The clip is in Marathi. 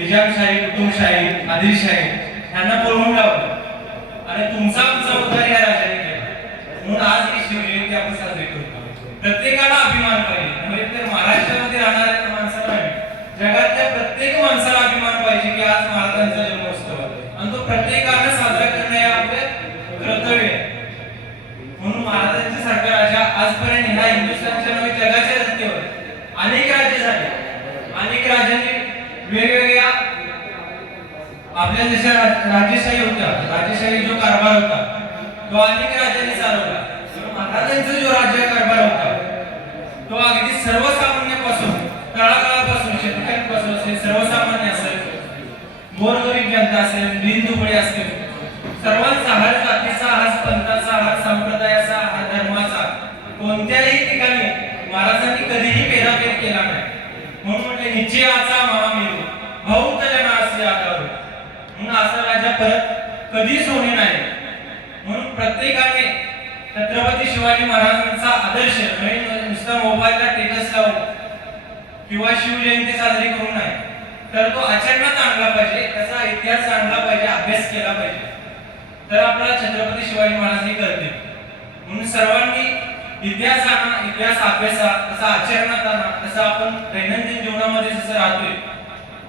निजामशाही, कुटुंबशाही, आदिलशाही यांना पळवून लावलं आणि तुमचा उद्धार या राजाने केला. म्हणून आज ही शिवजयंती आपण साजरी करतो. प्रत्येकाला अभिमान पाहिजे, म्हणजे तर महाराष्ट्रामध्ये राहणाऱ्या माणसाला नाही, जगातल्या प्रत्येक माणसाला अभिमान पाहिजे की आज महाराजांचा जन्मोत्सव आहे आणि तो प्रत्येकाने साजरा करणं हे आपले कर्तव्य आहे. म्हणून महाराजांच्या सारखा राजा आजपर्यंत ह्या हिंदुस्थानच्या नव्हे जगाच्या धर्तीवर अनेक राज्य झाले. अनेक राजांनी वेगवेगळ्या आपल्या देशात राजेशाही होत्या, राजेशाही जो कारभार होता तो अनेक राज्यांनी चालवला. महाराजांचा जो राज्य कारभार होता तो अगदी सर्वसामान्यापासून, तळागाळापासून, शेतकऱ्यांपासून असेल, सर्वसामान्य असेल, गोरगरीब जनता असेल, दीनदुबळे असतील, सर्वांचा हर जातीचा, हर पंथाचा, हर संप्रदायाचा, हर धर्माचा कोणत्याही ठिकाणी महाराजांनी कधीही भेदाभेद केला नाही. म्हणून म्हणजे निश्चयाचा महामेरू बहुत जनासी आधार, म्हणून असा राजा परत कधीच होणे नाही. म्हणून प्रत्येकाने छत्रपती शिवाजी महाराजांचा आदर्श नुसता मोबाईलला स्टेटस लावून किंवा शिवजयंती साजरी करू नये, तर तो आचरणात आणला पाहिजे, त्याचा इतिहास जाणला पाहिजे, अभ्यास केला पाहिजे, तर आपला छत्रपती शिवाजी महाराज हे करतील. म्हणून सर्वांनी इतिहास आणा, इतिहास अभ्यासा, तसा आचरणात आणा, तसं आपण दैनंदिन जीवनामध्ये जसं राहतोय